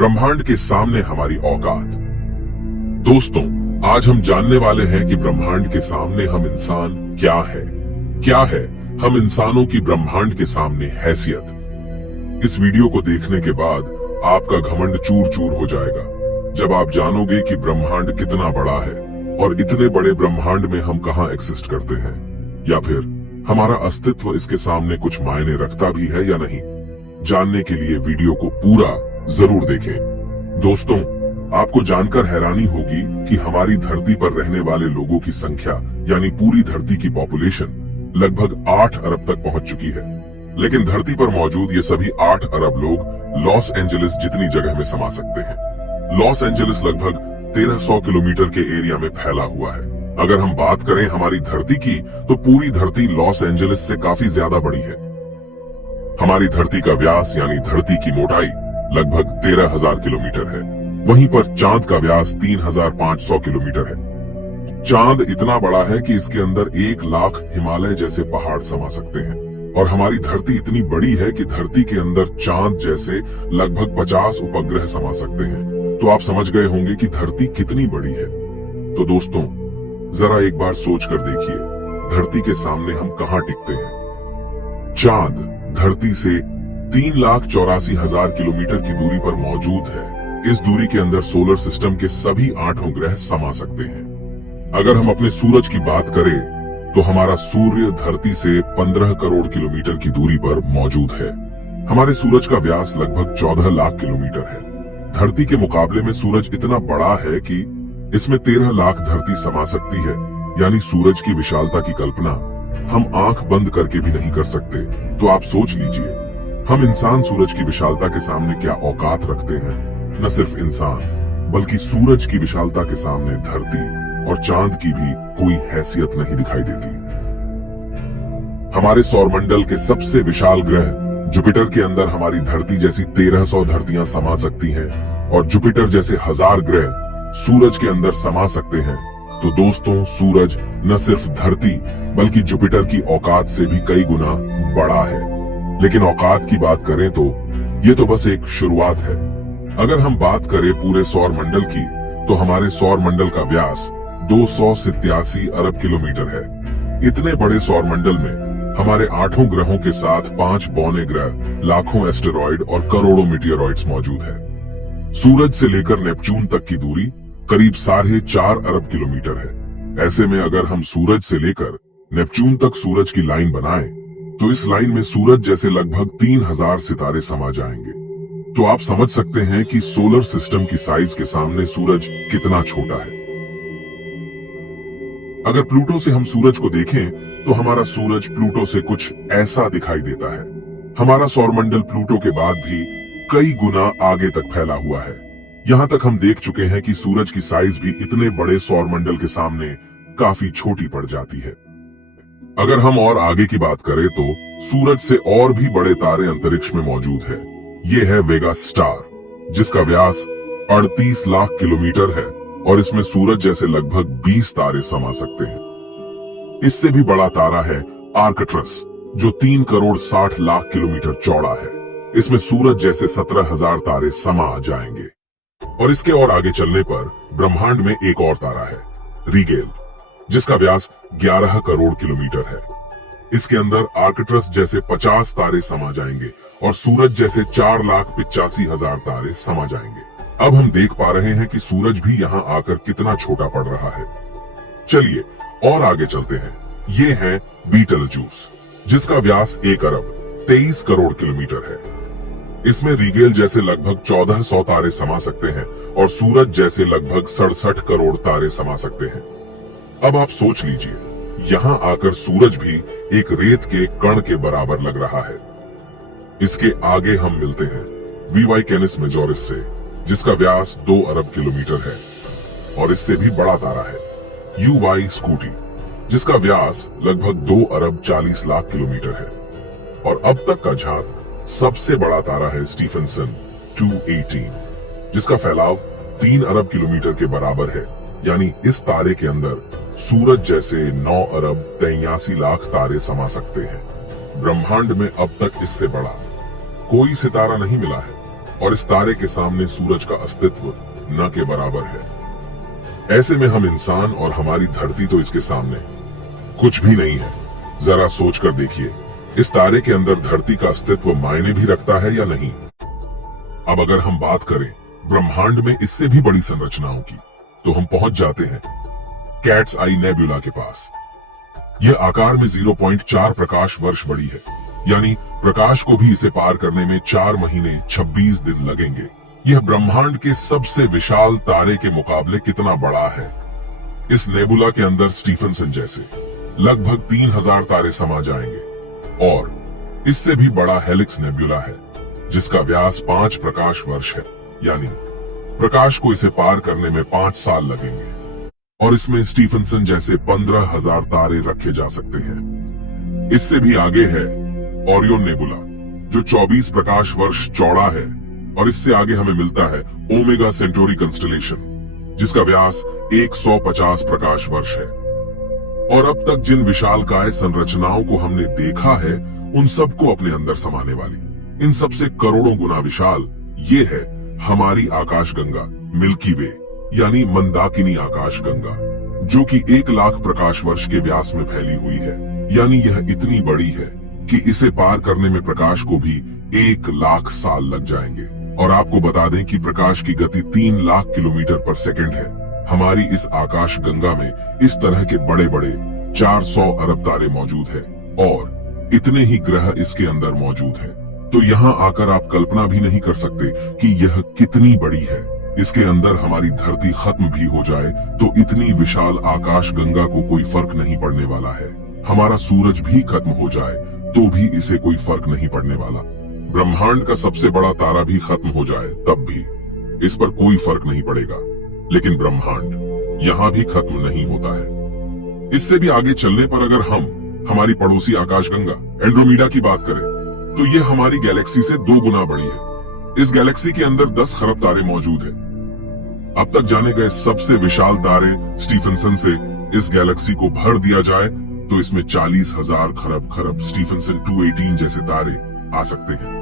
ब्रह्मांड के सामने हमारी औकात। दोस्तों, आज हम जानने वाले हैं कि ब्रह्मांड के सामने हम इंसान क्या है हम इंसानों की ब्रह्मांड के सामने हैसियत। इस वीडियो को देखने के बाद आपका घमंड चूर चूर हो जाएगा जब आप जानोगे कि ब्रह्मांड कितना बड़ा है और इतने बड़े ब्रह्मांड में हम कहां एग्जिस्ट करते हैं, या फिर हमारा अस्तित्व इसके सामने कुछ मायने रखता भी है या नहीं। जानने के लिए वीडियो को पूरा जरूर देखें। दोस्तों, आपको जानकर हैरानी होगी कि हमारी धरती पर रहने वाले लोगों की संख्या यानी पूरी धरती की पॉपुलेशन लगभग 8 अरब तक पहुंच चुकी है। लेकिन धरती पर मौजूद ये सभी 8 अरब लोग लॉस एंजलिस जितनी जगह में समा सकते हैं। लॉस एंजलिस लगभग 1300 किलोमीटर के एरिया में फैला हुआ है। अगर हम बात करें हमारी धरती की, तो पूरी धरती लॉस एंजलिस से काफी ज्यादा बड़ी है। हमारी धरती का व्यास यानी धरती की मोटाई लगभग 13,000 किलोमीटर है। वहीं पर चांद का व्यास 3,500 किलोमीटर है। चांद इतना बड़ा है कि इसके अंदर 1 लाख हिमालय जैसे पहाड़ समा सकते हैं। और हमारी धरती इतनी बड़ी है कि धरती के अंदर चांद जैसे लगभग 50 उपग्रह समा सकते हैं। तो आप समझ गए होंगे कि धरती कितनी बड़ी है। तो दोस्तों, जरा एक बार सोच कर देखिए, धरती के सामने हम कहां टिकते हैं। चांद धरती से 3,84,000 किलोमीटर की दूरी पर मौजूद है। इस दूरी के अंदर सोलर सिस्टम के सभी 8 ग्रह समा सकते हैं। अगर हम अपने सूरज की बात करें तो हमारा सूर्य धरती से 15 करोड़ किलोमीटर की दूरी पर मौजूद है। हमारे सूरज का व्यास लगभग 14 लाख किलोमीटर है। धरती के मुकाबले में सूरज इतना बड़ा है कि इसमें 13 लाख धरती समा सकती है। यानी सूरज की विशालता की कल्पना हम आंख बंद करके भी नहीं कर सकते। तो आप सोच लीजिए, हम इंसान सूरज की विशालता के सामने क्या औकात रखते हैं। न सिर्फ इंसान बल्कि सूरज की विशालता के सामने धरती और चांद की भी कोई हैसियत नहीं दिखाई देती। हमारे सौरमंडल के सबसे विशाल ग्रह जुपिटर के अंदर हमारी धरती जैसी 1300 धरतियां समा सकती हैं और जुपिटर जैसे 1000 ग्रह सूरज के अंदर समा सकते हैं। तो दोस्तों, सूरज न सिर्फ धरती बल्कि जुपिटर की औकात से भी कई गुना बड़ा है। लेकिन औकात की बात करें तो ये तो बस एक शुरुआत है। अगर हम बात करें पूरे सौर मंडल की, तो हमारे सौर मंडल का व्यास 287 अरब किलोमीटर है। इतने बड़े सौर मंडल में हमारे 8 ग्रहों के साथ 5 बौने ग्रह, लाखों एस्टेरॉयड और करोड़ों मीटियोरॉइड्स मौजूद है। सूरज से लेकर नेपच्यून तक की दूरी करीब 4.5 अरब किलोमीटर है। ऐसे में अगर हम सूरज से लेकर नेपच्यून तक सूरज की लाइन बनाएं, तो इस लाइन में सूरज जैसे लगभग 3000 सितारे समा जाएंगे। तो आप समझ सकते हैं कि सोलर सिस्टम की साइज के सामने सूरज कितना छोटा है। अगर प्लूटो से हम सूरज को देखें, तो हमारा सूरज प्लूटो से कुछ ऐसा दिखाई देता है। हमारा सौरमंडल प्लूटो के बाद भी कई गुना आगे तक फैला हुआ है। यहाँ तक हम देख चुके हैं कि सूरज की साइज भी इतने बड़े सौरमंडल के सामने काफी छोटी पड़ जाती है। अगर हम और आगे की बात करें तो सूरज से और भी बड़े तारे अंतरिक्ष में मौजूद है। ये है वेगा स्टार, जिसका व्यास 38 लाख किलोमीटर है और इसमें सूरज जैसे लगभग 20 तारे समा सकते हैं। इससे भी बड़ा तारा है आर्कट्रस, जो 3 करोड़ 60 लाख किलोमीटर चौड़ा है। इसमें सूरज जैसे 17,000 तारे समा जाएंगे। और इसके और आगे चलने पर ब्रह्मांड में एक और तारा है, रीगेल, जिसका व्यास 11 करोड़ किलोमीटर है। इसके अंदर आर्कट्रस जैसे 50 तारे समा जाएंगे और सूरज जैसे 4,85,000 तारे समा जाएंगे। अब हम देख पा रहे हैं कि सूरज भी यहाँ आकर कितना छोटा पड़ रहा है। चलिए और आगे चलते हैं। ये है बीटलजूस, जिसका व्यास 1 अरब 23 करोड़ किलोमीटर है। इसमें रीगेल जैसे लगभग 1400 तारे समा सकते हैं और सूरज जैसे लगभग 67 करोड़ तारे समा सकते हैं। अब आप सोच लीजिए, यहाँ आकर सूरज भी एक रेत के कण के बराबर लग रहा है। इसके आगे हम मिलते हैं वीवाई कैनिस मेजोरिस से, जिसका व्यास 2 अरब किलोमीटर है और इससे भी बड़ा तारा है यूवाई स्कूटी, जिसका व्यास लगभग 2 अरब 40 लाख किलोमीटर है। और अब तक का झांक सबसे बड़ा तारा है स्टीफनसन 218, जिसका फैलाव 3 अरब किलोमीटर के बराबर है। यानी इस तारे के अंदर सूरज जैसे 9 अरब 83 लाख तारे समा सकते हैं। ब्रह्मांड में अब तक इससे बड़ा कोई सितारा नहीं मिला है। और इस तारे के सामने सूरज का अस्तित्व न के बराबर है। ऐसे में हम इंसान और हमारी धरती तो इसके सामने कुछ भी नहीं है। जरा सोच कर देखिए, इस तारे के अंदर धरती का अस्तित्व मायने भी रखता है या नहीं। अब अगर हम बात करें ब्रह्मांड में इससे भी बड़ी संरचनाओं की, तो हम पहुंच जाते हैं कैट्स आई नेबुला के पास। यह आकार में 0.4 प्रकाश वर्ष बड़ी है, यानी प्रकाश को भी इसे पार करने में 4 महीने 26 दिन लगेंगे। यह ब्रह्मांड के सबसे विशाल तारे के मुकाबले कितना बड़ा है। इस नेबुला के अंदर स्टीफनसन जैसे लगभग 3000 तारे समा जाएंगे और इससे भी बड़ा हेलिक्स नेबुला है जिसका व्यास 5 प्रकाश वर्ष है, यानी प्रकाश को इसे पार करने में 5 साल लगेंगे। और इसमें स्टीफनसन जैसे 15,000 तारे रखे जा सकते हैं। इससे भी आगे है ओरियन नेबुला जो 24 प्रकाश वर्ष चौड़ा है, और इससे आगे हमें मिलता है ओमेगा सेंटोरी कंस्टलेशन जिसका व्यास 150 प्रकाश वर्ष है। और अब तक जिन विशालकाय संरचनाओं को हमने देखा है उन सबको अपने अंदर समाने वाली, इन सबसे करोड़ों गुना विशाल ये है हमारी आकाशगंगा मिल्की वे, यानी मंदाकिनी आकाशगंगा, जो कि 1 लाख प्रकाश वर्ष के व्यास में फैली हुई है। यानी यह इतनी बड़ी है कि इसे पार करने में प्रकाश को भी 1 लाख साल लग जाएंगे। और आपको बता दें कि प्रकाश की गति 3 लाख किलोमीटर पर सेकंड है। हमारी इस आकाश गंगा में इस तरह के बड़े बड़े 400 अरब तारे मौजूद है और इतने ही ग्रह इसके अंदर मौजूद है। तो यहाँ आकर आप कल्पना भी नहीं कर सकते कि यह कितनी बड़ी है। इसके अंदर हमारी धरती खत्म भी हो जाए तो इतनी विशाल आकाश गंगा को कोई फर्क नहीं पड़ने वाला है। हमारा सूरज भी खत्म हो जाए तो भी इसे कोई फर्क नहीं पड़ने वाला। ब्रह्मांड का सबसे बड़ा तारा भी खत्म हो जाए तब भी इस पर कोई फर्क नहीं पड़ेगा। लेकिन ब्रह्मांड यहाँ भी खत्म नहीं होता है। इससे भी आगे चलने पर अगर हम हमारी पड़ोसी आकाशगंगा एंड्रोमेडा की बात करें तो ये हमारी गैलेक्सी से 2 गुना बड़ी है। इस गैलेक्सी के अंदर 10 खरब तारे मौजूद हैं। अब तक जाने गए सबसे विशाल तारे स्टीफनसन से इस गैलेक्सी को भर दिया जाए तो इसमें 40,000 खरब स्टीफनसन 218 जैसे तारे आ सकते हैं।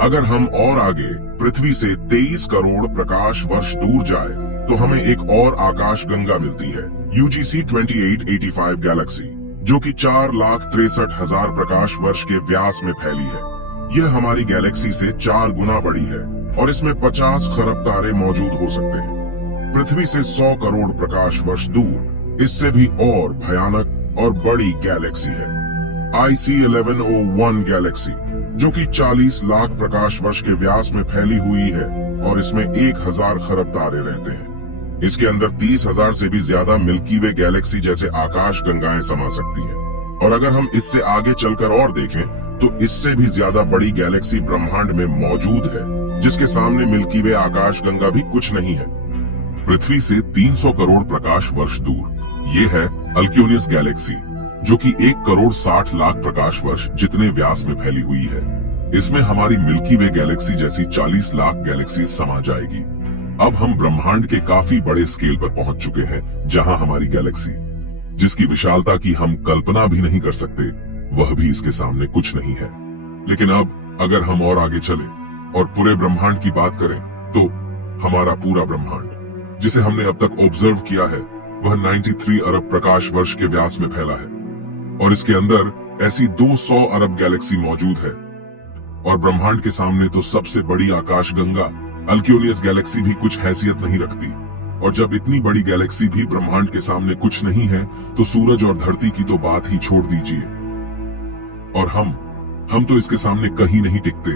अगर हम और आगे पृथ्वी से 23 करोड़ प्रकाश वर्ष दूर जाए तो हमें एक और आकाश गंगा मिलती है, UGC 2885 गैलेक्सी, जो कि 4,63,000 प्रकाश वर्ष के व्यास में फैली है। यह हमारी गैलेक्सी से 4 गुना बड़ी है और इसमें 50 खरब तारे मौजूद हो सकते हैं। पृथ्वी से 100 करोड़ प्रकाश वर्ष दूर इससे भी और भयानक और बड़ी गैलेक्सी है, IC 1101 गैलेक्सी, जो कि 40 लाख प्रकाश वर्ष के व्यास में फैली हुई है और इसमें 1000 खरब तारे रहते हैं। इसके अंदर 30,000 से भी ज्यादा मिल्की वे गैलेक्सी जैसे आकाश गंगाएं समा सकती हैं। और अगर हम इससे आगे चलकर और देखें तो इससे भी ज्यादा बड़ी गैलेक्सी ब्रह्मांड में मौजूद है जिसके सामने मिल्की वे आकाश गंगा भी कुछ नहीं है। पृथ्वी से 300 करोड़ प्रकाश वर्ष दूर ये है अल्क्योनियस गैलेक्सी, जो कि 1 करोड़ 60 लाख प्रकाश वर्ष जितने व्यास में फैली हुई है। इसमें हमारी मिल्की वे गैलेक्सी जैसी 40 लाख गैलेक्सी समा जाएगी। अब हम ब्रह्मांड के काफी बड़े स्केल पर पहुंच चुके हैं, जहां हमारी गैलेक्सी, जिसकी विशालता की हम कल्पना भी नहीं कर सकते, वह भी इसके सामने कुछ नहीं है। लेकिन अब अगर हम और आगे चले और पूरे ब्रह्मांड की बात करें तो हमारा पूरा ब्रह्मांड, जिसे हमने अब तक ऑब्जर्व किया है, वह 93 अरब प्रकाश वर्ष के व्यास में फैला है और इसके अंदर ऐसी 200 अरब गैलेक्सी मौजूद है। और ब्रह्मांड के सामने तो सबसे बड़ी आकाश गंगा अल्क्योनियस गैलेक्सी भी कुछ हैसियत नहीं रखती। और जब इतनी बड़ी गैलेक्सी भी ब्रह्मांड के सामने कुछ नहीं है तो सूरज और धरती की तो बात ही छोड़ दीजिए। और हम तो इसके सामने कहीं नहीं टिकते।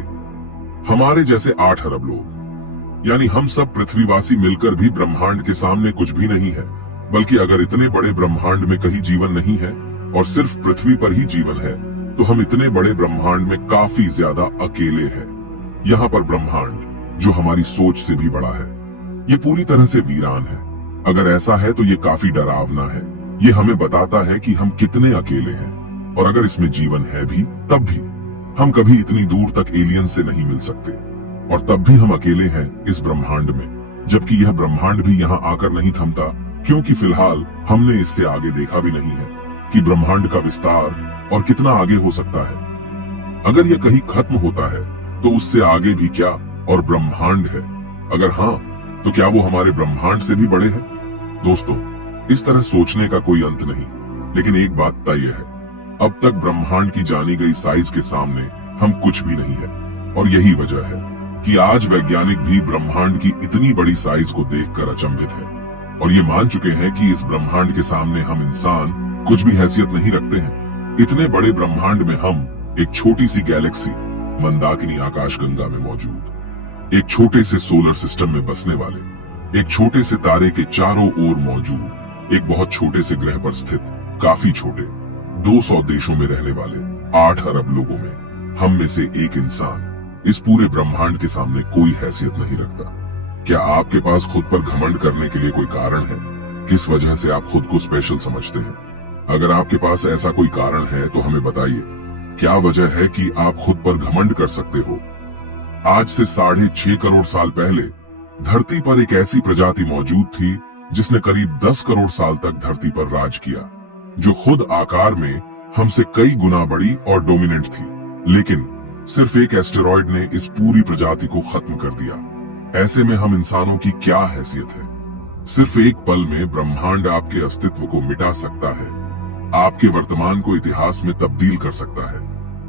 हमारे जैसे 8 अरब लोग, यानी हम सब पृथ्वीवासी मिलकर भी ब्रह्मांड के सामने कुछ भी नहीं है। बल्कि अगर इतने बड़े ब्रह्मांड में कहीं जीवन नहीं है और सिर्फ पृथ्वी पर ही जीवन है तो हम इतने बड़े ब्रह्मांड में काफी ज्यादा अकेले हैं। यहाँ पर ब्रह्मांड, जो हमारी सोच से भी बड़ा है, ये पूरी तरह से वीरान है। अगर ऐसा है तो ये काफी डरावना है। ये हमें बताता है कि हम कितने अकेले हैं और अगर इसमें जीवन है भी तब भी हम कभी इतनी दूर तक एलियन से नहीं मिल सकते। और तब भी हम अकेले हैं इस ब्रह्मांड में, जबकि यह ब्रह्मांड भी यहाँ आकर नहीं थमता, क्योंकि फिलहाल हमने इससे आगे देखा भी नहीं है कि ब्रह्मांड का विस्तार और कितना आगे हो सकता है। अगर यह कहीं खत्म होता है तो उससे आगे भी क्या और ब्रह्मांड है? अगर हाँ, तो क्या वो हमारे ब्रह्मांड से भी बड़े हैं? दोस्तों, इस तरह सोचने का कोई अंत नहीं, लेकिन एक बात तय है, अब तक ब्रह्मांड की जानी गई साइज के सामने हम कुछ भी नहीं है। और यही वजह है कि आज वैज्ञानिक भी ब्रह्मांड की इतनी बड़ी साइज को देखकर अचंभित है और ये मान चुके हैं कि इस ब्रह्मांड के सामने हम इंसान कुछ भी हैसियत नहीं रखते हैं। इतने बड़े ब्रह्मांड में हम एक छोटी सी गैलेक्सी मंदाकिनी आकाशगंगा में मौजूद, एक छोटे से सोलर सिस्टम में बसने वाले, एक छोटे से तारे के चारों ओर मौजूद, एक बहुत छोटे से ग्रह पर स्थित, काफी छोटे 200 देशों में रहने वाले 8 अरब लोगों में हम में से एक इंसान इस पूरे ब्रह्मांड के सामने कोई हैसियत नहीं रखता। क्या आपके पास खुद पर घमंड करने के लिए कोई कारण है? किस वजह से आप खुद को स्पेशल समझते हैं? अगर आपके पास ऐसा कोई कारण है तो हमें बताइए। क्या वजह है कि आप खुद पर घमंड कर सकते हो? आज से 6.5 करोड़ साल पहले धरती पर एक ऐसी प्रजाति मौजूद थी जिसने करीब 10 करोड़ साल तक धरती पर राज किया, जो खुद आकार में हमसे कई गुना बड़ी और डोमिनेंट थी। लेकिन सिर्फ एक एस्टेरॉयड ने इस पूरी प्रजाति को खत्म कर दिया। ऐसे में हम इंसानों की क्या हैसियत है? सिर्फ एक पल में ब्रह्मांड आपके अस्तित्व को मिटा सकता है, आपके वर्तमान को इतिहास में तब्दील कर सकता है।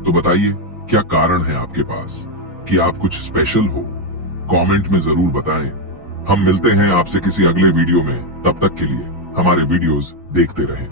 तो बताइए, क्या कारण है आपके पास कि आप कुछ स्पेशल हो? कमेंट में जरूर बताएं। हम मिलते हैं आपसे किसी अगले वीडियो में। तब तक के लिए हमारे वीडियोस देखते रहें।